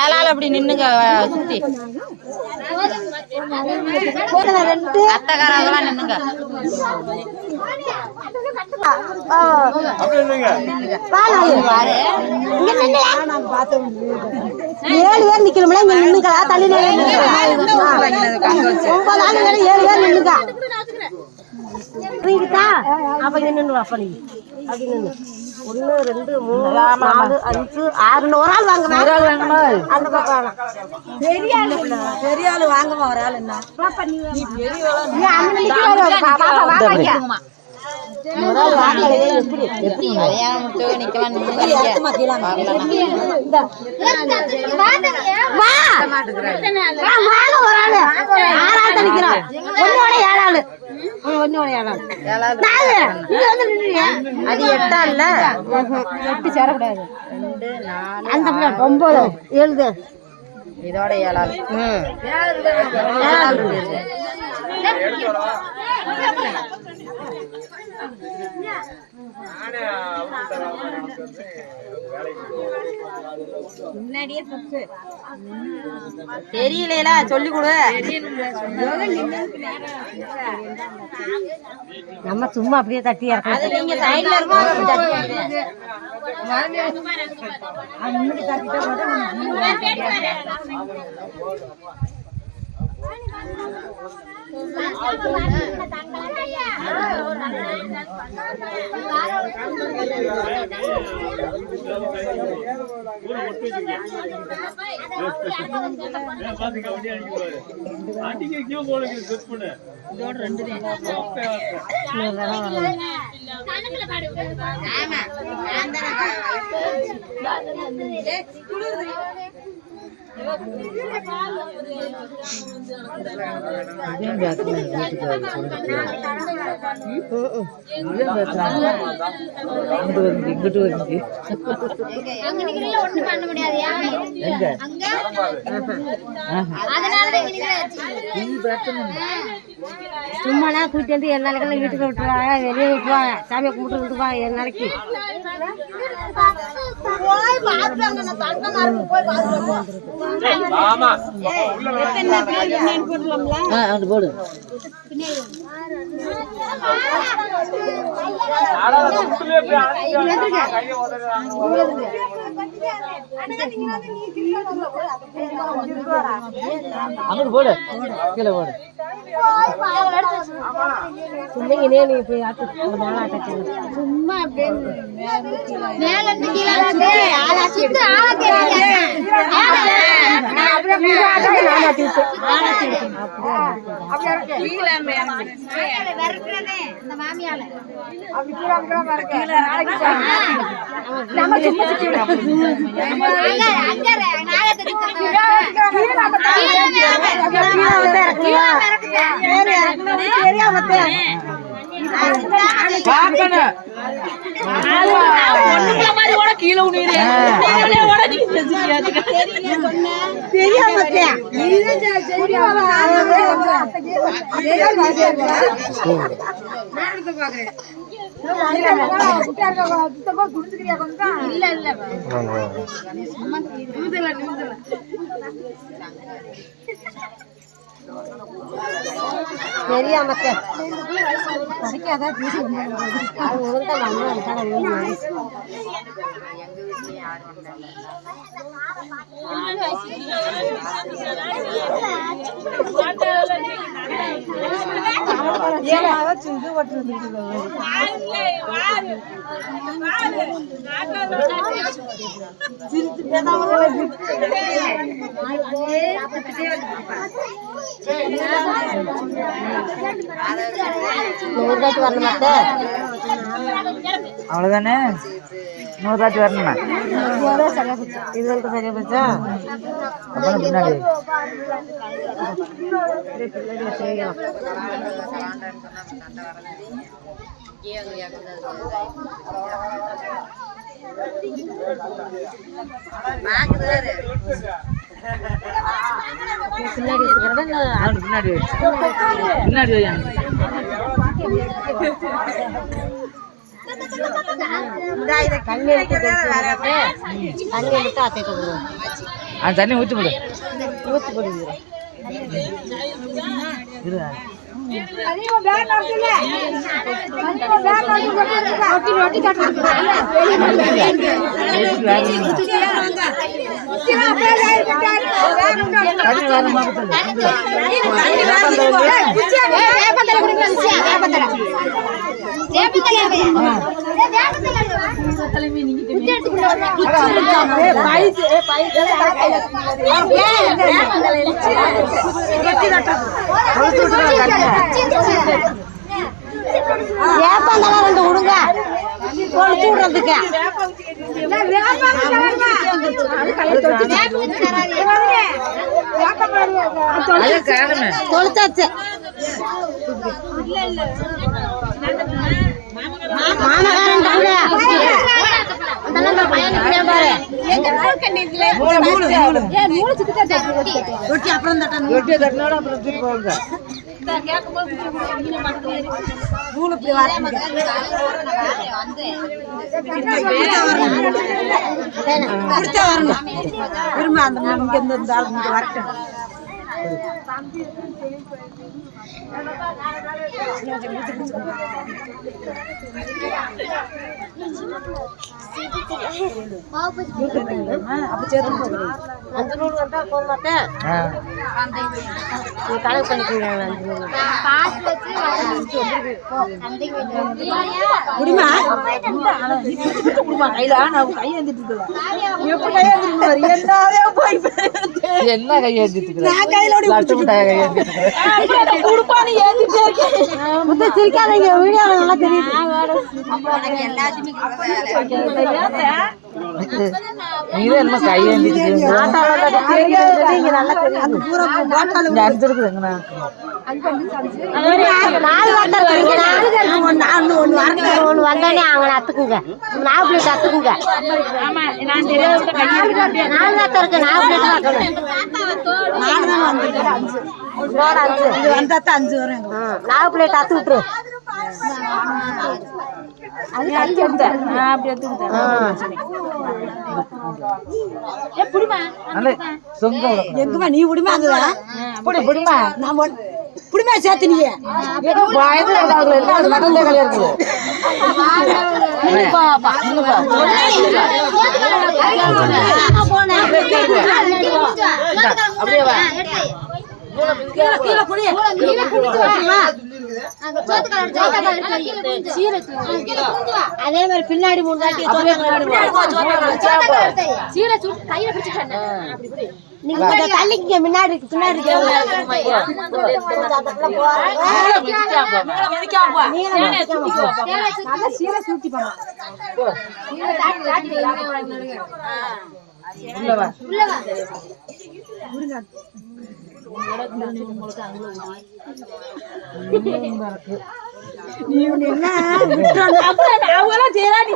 ஏழாள் அப்படி நின்னுங்க சுத்தி அத்தகாரங்களாம் நின்னுங்க. ஏழு பேர் நிக்கணும்ல இங்க நின்னுக்கா தள்ளி 9 ஆள் 7 பேர் நின்னுக்கா அப்ப நின்று அப்ப நீ அப்படி நின்று 1 2 3 4 5 6 ஒரு ஆள் வாங்கணும் அந்த பக்கம் பெரிய ஆளு வாங்கமா ஒரு ஆள் என்ன அது 8 இல்ல 8 சேரக்கூடாது. அந்த 9 எழுது இதோட 7 தெரியல சொல்லி கொடு. நம்ம சும்மா அப்படியே தட்டி நீங்க சைடுல இருக்கோம். சும்மானா கூட்டி வந்து 7 நாளைக்கு வீட்டுக்கு விட்டுருவாங்க, வெளியே விட்டுருவாங்க, சாமியை கும்பிட்டு விட்டுருவாங்க 7 நாளைக்கு. போடு அங்கிட்டு போடு கீழே போடு. சும்மா தெரியாம அவ்வளவுதானே 100 தாட்டி வரணுமா? இது வந்து சரியா போச்சா? அப்புறம் பின்னாடி பின்னாடி பின்னாடி பின்னாடி தண்ணி எடுத்து அத்தைட்டு விடுவோம். அந்த தண்ணி ஊற்றி விடு. ஊற்றி போடுகிறேன். வேப்பந்தலை 2 விடுங்க கொளுத்து விடுறதுக்கு. தொழுத்தாச்சு. மாமகாரன் திரும்ப அந்த இங்க இருந்தாலும் இங்க வரட்டும். அப்ப சேர்த்து அந்த நூல் வந்தா போக மாட்டேன். நீ கணக்கு பண்ணிக்கோங்க. குடிமா குடிமா கையில நான் கை ஏந்திட்டு எப்படி கை ஏந்திட்டு என்னாலே போய் என்ன கையெழுத்து நான் கையில குடுப்பானு ஏந்திட்டே இருக்கேன். சிரிக்காதீங்க, வீடியோ நல்லா தெரியுது. நீதான் என்ன கையெழுத்து அனுப்பிச்சிருக்குதுங்கண்ணா. 4 வாட்டர் ஒன்று வந்தோடனே அவங்க அத்துக்குங்க. 4 பிளேட் அத்துக்குங்க. 4 வாட்டர் இருக்கு. 4 பிளேட் வைக்கணும். 5 வந்தா 5 வரும். 4 பிளேட் அத்து விட்டுரு. எங்கம்மா நீ விடுமா புடிமா நான் புடிமா சேர்த்து நீ அதே மாதிரி பின்னாடி 3 வாட்டி நீங்க தள்ளிக்க. முன்னாடி பின்னாடி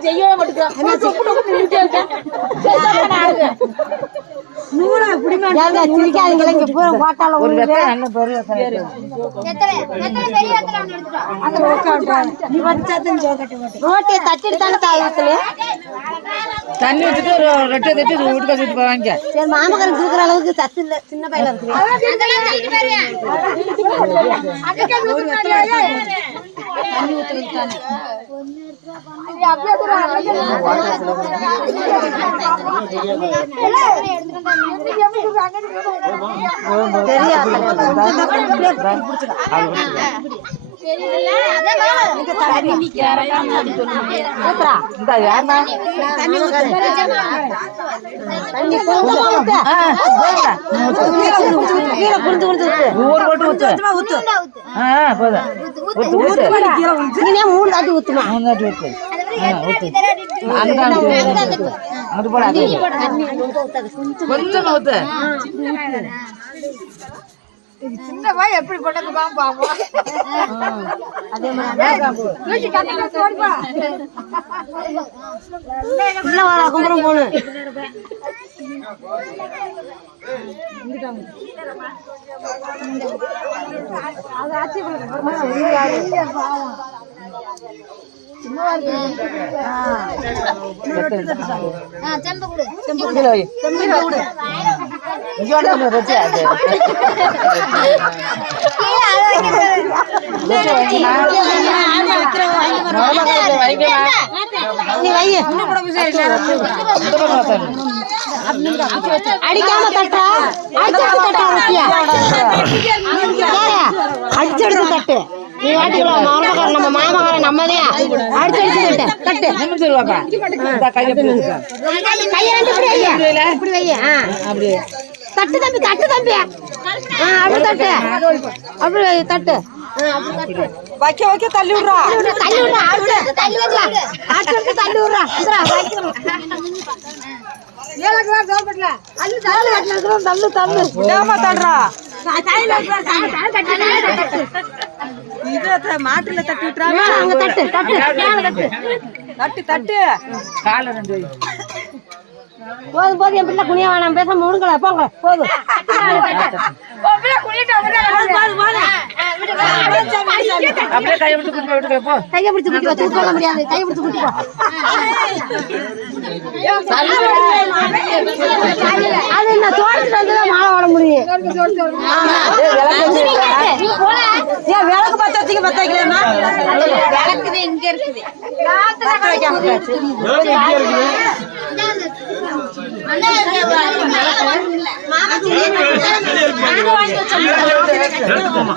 செய்யவே மாட்டேங்க. சிரிக்காதீங்களா, இங்க பூரா போட்டால ரோட்டியை தட்டிட்டு தானே தாழ்த்துல தண்ணி வச்சுட்டு ஒரு ரெட்டை தட்டி வீட்டுக்கு வச்சுட்டு போவாங்க. சரி, மாமக்கல் தூக்குற அளவுக்கு சத்து இல்ல, சின்ன பையில இருக்கு. எப்படி போட்டதுப்பா பாப்போம். அதே மாதிரி போனு கீழே வை. இங்க வந்து ரொட்டி அது. அடிக்காம தட்டா அடிச்செடுத்து தட்டு நீ வாட்டிக்கலாம் மருமகாரன் நம்ம மாமகாரன் நம்மதே அடிச்செடுத்து தட்டு நிமிஷம் கையை பிடிச்சுக்க. கையை இப்படி வைய இப்படி வைய அப்படியே தட்டு தம்பி அப்படி தட்டு அப்படி வை, தட்டு வைக்க தள்ளி விடுறா. தள்ளி விடுறா தள்ளி விடுறா தள்ளி விடுறா விடாம தள்ளுறா. இத மாட்டுல தட்டி விட்டுறாம. தட்டு காலை ரெண்டு வை. போதும் என் பிள்ளை குனிய வேணாம் பேச முடுங்கல போங்க போதும் அப்படியே கையை விட்டு விட்டுக்க போ. கையை பிடிச்சு குட்டி தூக்க பண்ண முடியாது கையை பிடிச்சு குட்டி போ அது என்ன தோட்டத்துல வந்து மாலை ஓட முடியும் ஏன் விளக்கு பத்தத்துக்கு பத்த வைக்கலாமா? இங்க இருக்குது பத்த வைக்காம போச்சு. மாமா